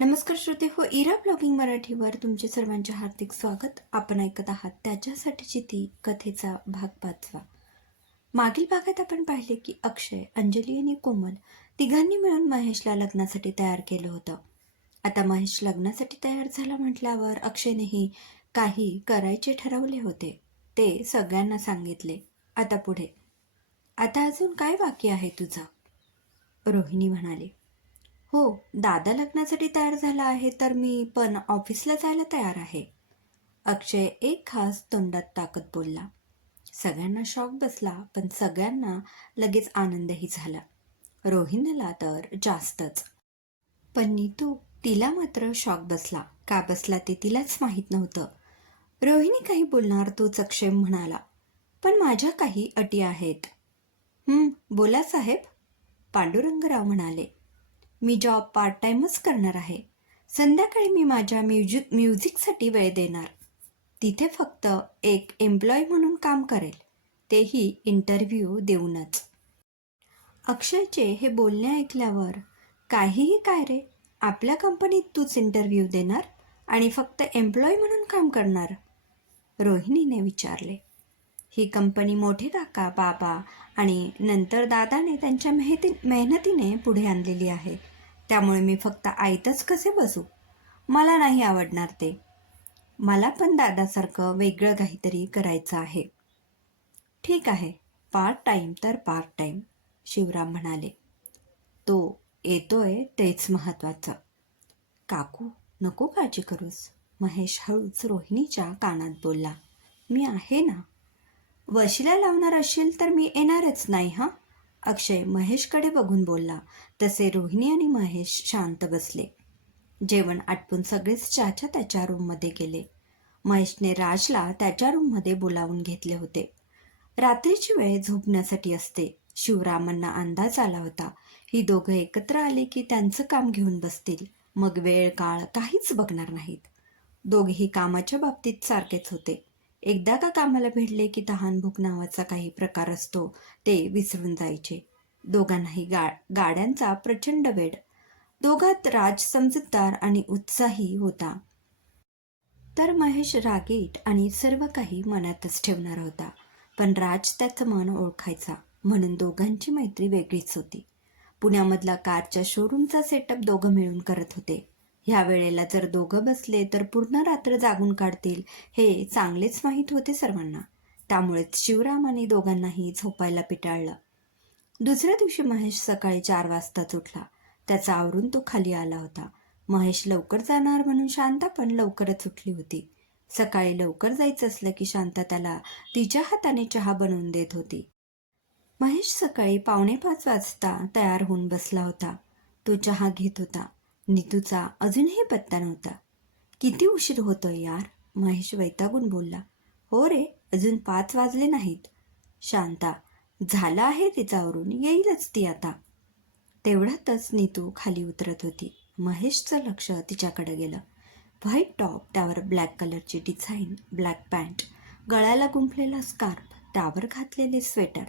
नमस्कार श्रोते हो इरा ब्लॉगिंग मराठीवर तुमचे सर्वांचे हार्दिक स्वागत. आपण ऐकत आहात त्याच्यासाठीची ती कथेचा भाग पाचवा. मागील भागात आपण पाहिले की अक्षय अंजली आणि कोमल तिघांनी मिळून महेशला लग्नासाठी तयार केलं होतं. आता महेश लग्नासाठी तयार झाला म्हटल्यावर अक्षयनेही काही करायचे ठरवले होते. ते सगळ्यांना सांगितले. आता पुढे. आता अजून काय बाकी आहे तुझं? रोहिणी म्हणाली. हो दादा लग्नासाठी तयार झाला आहे तर मी पण ऑफिसला जायला तयार आहे. अक्षय एक खास तोंडात ताकद बोलला. सगळ्यांना शॉक बसला पण सगळ्यांना लगेच आनंदही झाला. रोहिणीला तर जास्तच. पण नीतू तिला मात्र शॉक बसला. का बसला ते तिलाच माहीत नव्हतं. रोहिणी काही बोलणार तोच अक्षय म्हणाला. पण माझ्या काही अटी आहेत. बोला साहेब. पांडुरंगराव म्हणाले. मी जॉब पार्ट टाइमच करणार आहे. संध्याकाळी मी माझ्या म्युझिक म्युझिकसाठी वेळ देणार. तिथे फक्त एक एम्प्लॉय म्हणून काम करेल. तेही इंटरव्ह्यू देऊनच. अक्षयचे हे बोलणे ऐकल्यावर काहीही काय रे? आपल्या कंपनीत तूच इंटरव्ह्यू देणार आणि फक्त एम्प्लॉय म्हणून काम करणार? रोहिणीने विचारले. ही कंपनी मोठे काका बाबा आणि नंतर दादाने त्यांच्या मेहती मेहनतीने पुढे आणलेली आहे. त्यामुळे मी फक्त आईतच कसे बसू? मला नाही आवडणार ते. मला पण दादासारखं वेगळं काहीतरी करायचं आहे. ठीक आहे पार्ट टाईम तर पार्ट टाईम शिवराम म्हणाले. तो येतोय तेच महत्त्वाचं. काकू नको काळजी करूस. महेश हळूच रोहिणीच्या कानात बोलला. मी आहे ना? वशिला लावणार असेल तर मी येणारच नाही हां? अक्षय महेशकडे बघून बोलला. तसे रोहिणी आणि महेश शांत बसले. जेवण आटपून सगळेच चाचा त्याच्या रूममध्ये गेले. महेशने राजला त्याच्या रूममध्ये बोलावून घेतले होते. रात्रीची वेळ झोपण्यासाठी असते. शिवरामांना अंदाज आला होता. ही दोघं एकत्र आले की त्यांचं काम घेऊन बसतील. मग वेळ काळ काहीच बघणार नाहीत. दोघेही कामाच्या बाबतीत सारखेच होते. एकदा का कामाला भिडले की तहान भूक नावाचा काही प्रकार असतो ते विसरून जायचे. दोघांनाही गा गाड्यांचा प्रचंड वेड. दोघात राज समजूतदार आणि उत्साही होता. तर महेश रागीट आणि सर्व काही मनातच ठेवणार होता. पण राज त्याचं मन ओळखायचा म्हणून दोघांची मैत्री वेगळीच होती. पुण्यामधला कारच्या शोरूमचा सेटअप दोघं मिळून करत होते. ह्या वेळेला जर दोघं बसले तर पूर्ण रात्र जागून काढतील. हे चांगलेच माहीत होते सर्वांना. त्यामुळेच शिवराम आणि दोघांनाही झोपायला पिटाळलं. दुसऱ्या दिवशी महेश सकाळी चार वाजताच उठला. त्याचा आवरून तो खाली आला होता. महेश लवकर जाणार म्हणून शांता पण लवकरच उठली होती. सकाळी लवकर जायचं असलं की शांता त्याला तिच्या हाताने चहा बनवून देत होती. महेश सकाळी पावणे पाच वाजता तयार होऊन बसला होता. तो चहा घेत होता. नीतूचा अजूनही पत्ता नव्हता. किती उशीर होतोय यार महेश वैतागून बोलला. हो रे अजून पाच वाजले नाहीत. शांता झाला आहे तिच्यावरून येईलच ती आता. तेवढ्यातच नीतू खाली उतरत होती. महेशचं लक्ष तिच्याकडे गेलं. व्हाईट टॉप त्यावर ब्लॅक कलरची डिझाईन ब्लॅक पॅन्ट गळ्याला गुंफलेला स्कार्फ त्यावर घातलेले स्वेटर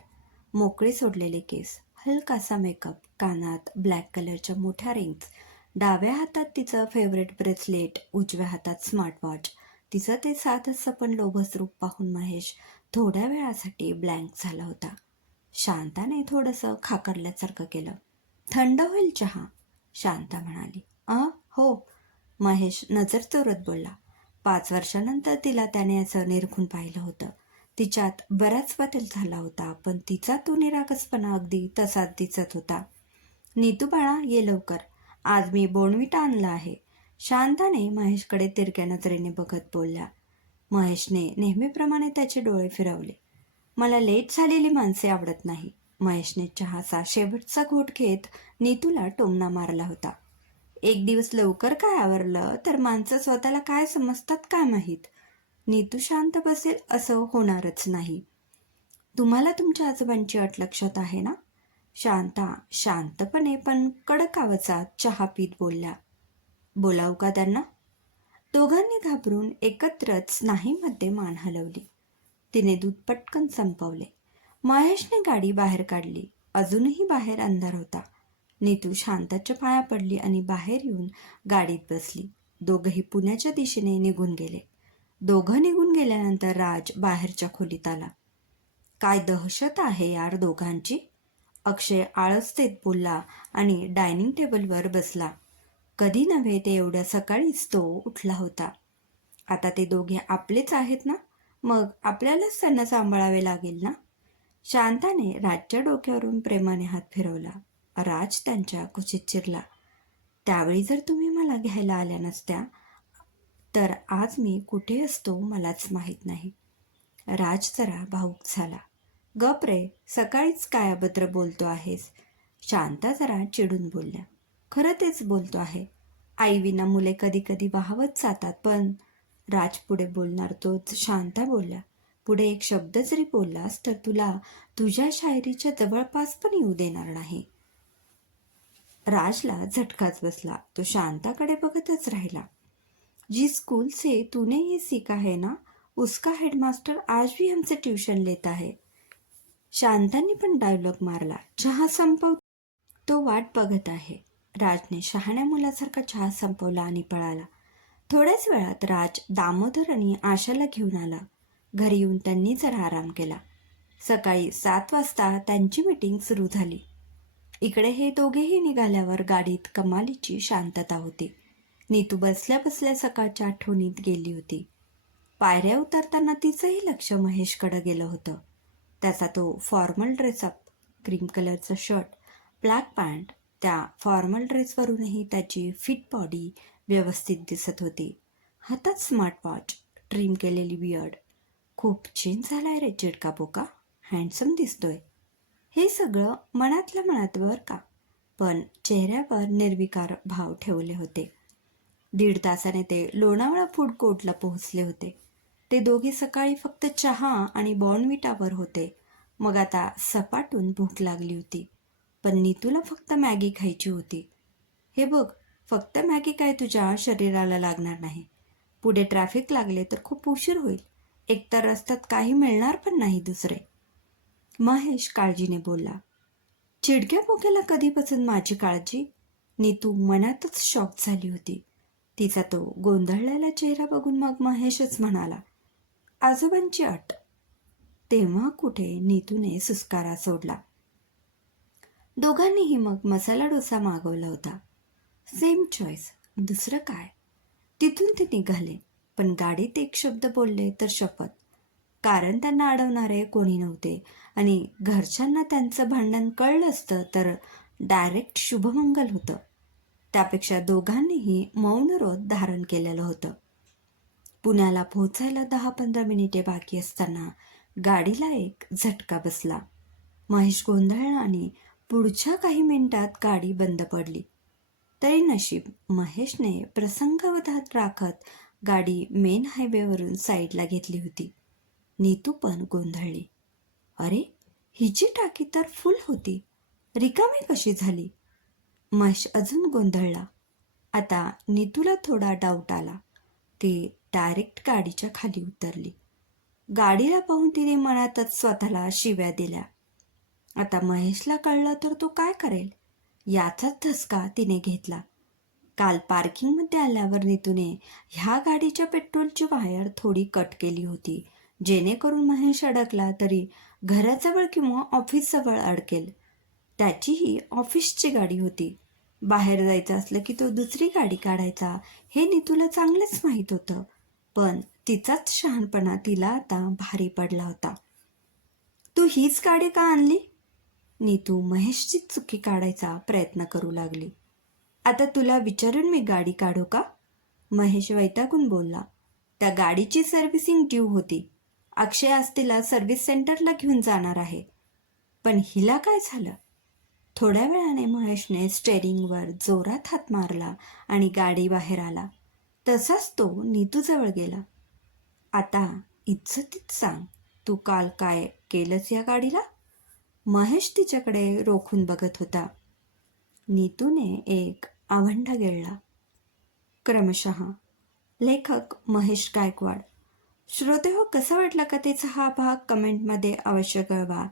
मोकळे सोडलेले केस हलकासा मेकअप कानात ब्लॅक कलरच्या मोठ्या रिंग्स डाव्या हातात तिचं फेवरेट ब्रेसलेट उजव्या हातात स्मार्टवॉच तिचं ते साधंसं पण लोभस रूप पाहून महेश थोड्या वेळासाठी ब्लँक झाला होता. शांताने थोडंसं खाकरल्यासारखं केलं. थंड होईल चहा शांता म्हणाली. अ हो. महेश नजर चोरत बोलला. पाच वर्षानंतर तिला त्याने असं निरखून पाहिलं होतं. तिच्यात बराच बदल झाला होता पण तिचा तो निरागसपणा अगदी तसाच दिसत होता. नीतू बाळा ये लवकर. आज मी बोनविटा आणला आहे. शांताने महेशकडे तिरक्या नजरेने बघत बोलल्या महेशने नेहमीप्रमाणे त्याचे डोळे फिरवले. मला लेट झालेली माणसे आवडत नाही. महेशने चहाचा शेवटचा घोट घेत नीतूला टोमणा मारला होता. एक दिवस लवकर काय आवरलं तर माणसं स्वतःला काय समजतात काय माहीत? नीतू शांत बसेल असं होणारच नाही. तुम्हाला तुमच्या आजोबांची अट लक्षात आहे ना? शांता शांतपणे पण कडक आवाजात चहा पीत बोलल्या. बोलावू का त्यांना? दोघांनी घाबरून एकत्रच नाहीमध्ये मान हलवली. तिने दूध पटकन संपवले. महेशने गाडी बाहेर काढली. अजूनही बाहेर अंधार होता. नीतू शांताच्या पाया पडली आणि बाहेर येऊन गाडीत बसली. दोघंही पुण्याच्या दिशेने निघून गेले. दोघं निघून गेल्यानंतर राज बाहेरच्या खोलीत आला. काय दहशत आहे यार दोघांची? अक्षय आळसदेत बोलला आणि डायनिंग टेबलवर बसला. कधी नव्हे ते एवढ्या सकाळीच तो उठला होता. आता ते दोघे आपलेच आहेत ना? मग आपल्यालाच त्यांना सांभाळावे लागेल ना? शांताने राजच्या डोक्यावरून प्रेमाने हात फिरवला. राज त्यांच्या कुशीत चिरला. त्यावेळी जर तुम्ही मला घ्यायला आल्या नसत्या तर आज मी कुठे असतो मलाच माहीत नाही. राज जरा भाऊक झाला. गप रे सकाळीच काय अभद्र बोलतो आहेस. शांता जरा चिडून बोलल्या. खरं तेच बोलतो आहे. आईविना मुले कधी कधी वाहवत जातात पण राज पुढे बोलणार तोच शांता बोलल्या. पुढे एक शब्द जरी बोललास तर तुला तुझ्या शायरीच्या जवळपास पण येऊ देणार नाही. राजला झटकाच बसला. तो शांताकडे बघतच राहिला. जी स्कूल से तूने ये सीखा है ना? उसका हेडमास्टर आज भी हमसे ट्यूशन लेता है. शांतांनी पण डायलॉग मारला. चहा संपव तो वाट बघत आहे. राजने शहाण्या मुलासारखा चहा संपवला आणि पळाला. थोड्याच वेळात राज दामोदर आणि आशाला घेऊन आला. घरी येऊन त्यांनी जरा आराम केला. सकाळी सात वाजता त्यांची मीटिंग सुरू झाली. इकडे हे दोघेही निघाल्यावर गाडीत कमालीची शांतता होती. नीतू बसल्या बसल्या सकाळच्या आठवणीत गेली होती. पायऱ्या उतरताना तिचंही लक्ष महेशकडं गेलं होतं. त्याचा तो फॉर्मल ड्रेसअप क्रीम कलरचं शर्ट ब्लॅक पॅन्ट त्या फॉर्मल ड्रेसवरूनही त्याची फिट बॉडी व्यवस्थित दिसत होती. हातात स्मार्ट वॉच ट्रिम केलेली बियर्ड खूप चेंज झालाय रे चिडका बोका हँडसम दिसतोय. हे सगळं मनातल्या मनात वर का? पण चेहऱ्यावर निर्विकार भाव ठेवले होते. दीड तासाने ते लोणावळा फूड कोर्टला पोहोचले होते. ते दोघे सकाळी फक्त चहा आणि बॉर्नविटावर होते. मग आता सपाटून भूक लागली होती. पण नीतूला फक्त मॅगी खायची होती. हे बघ फक्त मॅगी काय तुझ्या शरीराला लागणार नाही. पुढे ट्रॅफिक लागले तर खूप उशीर होईल. एकतर रस्त्यात काही मिळणार पण नाही दुसरे. महेश काळजीने बोलला चिडक्या पोक्याला कधीपासून माझी काळजी? नीतू मनातच शॉक झाली होती. तिचा तो गोंधळलेला चेहरा बघून मग महेशच म्हणाला आजोबांची अट. तेव्हा कुठे नीतूने सुस्कारा सोडला. दोघांनीही मग मसाला डोसा मागवला होता. सेम चॉईस दुसरं काय? तिथून ते निघाले. पण गाडीत एक शब्द बोलले तर शपथ. कारण त्यांना अडवणारे कोणी नव्हते. आणि घरच्यांना त्यांचं भांडण कळलं असतं तर डायरेक्ट शुभमंगल होतं. त्यापेक्षा दोघांनीही मौनरोध धारण केलेलं होतं. पुण्याला पोहोचायला दहा पंधरा मिनिटे बाकी असताना गाडीला एक झटका बसला. महेश गोंधळला आणि पुढच्या काही मिनिटात गाडी बंद पडली. तरी नशीब महेशने प्रसंगावधात राखत गाडी मेन हायवेवरून साईडला घेतली होती. नीतू पण गोंधळली. अरे हिची टाकी तर फुल होती. रिकामी कशी झाली? महेश अजून गोंधळला. आता नीतूला थोडा डाऊट आला. ती डायरेक्ट गाडीच्या खाली उतरली. गाडीला पाहून तिने मनातच स्वतःला शिव्या दिल्या. आता महेशला कळलं तर तो काय करेल? याचाच धसका तिने घेतला. काल पार्किंगमध्ये आल्यावर नितूने ह्या गाडीच्या पेट्रोलची वायर थोडी कट केली होती जेणेकरून महेश अडकला तरी घराजवळ किंवा ऑफिसजवळ अडकेल. त्याचीही ऑफिसची गाडी होती. बाहेर जायचं असलं की तो दुसरी गाडी काढायचा हे नीतूला चांगलंच माहीत होतं. पण तिचाच शहाणपणा तिला आता भारी पडला होता. तू हीच गाडी का आणली? नीतू महेशची चुकी काढायचा प्रयत्न करू लागली. आता तुला विचारून मी गाडी काढू का? महेश वैतागून बोलला. त्या गाडीची सर्व्हिसिंग ड्यू होती. अक्षय आज तिला सर्व्हिस सेंटरला घेऊन जाणार आहे. पण हिला काय झालं? थोड्या वेळाने महेशने स्टेअरिंगवर जोरात हात मारला आणि गाडी बाहेर आला. तसाच तो नीतूजवळ गेला. आता इज्जतीत सांग तू काल काय केलंस या गाडीला? महेश तिच्याकडे रोखून बघत होता. नीतूने एक आवंढा गिळला. क्रमशः लेखक महेश गायकवाड श्रोते हो कसा वाटला कथेचा हा भाग कमेंटमध्ये अवश्य कळवा.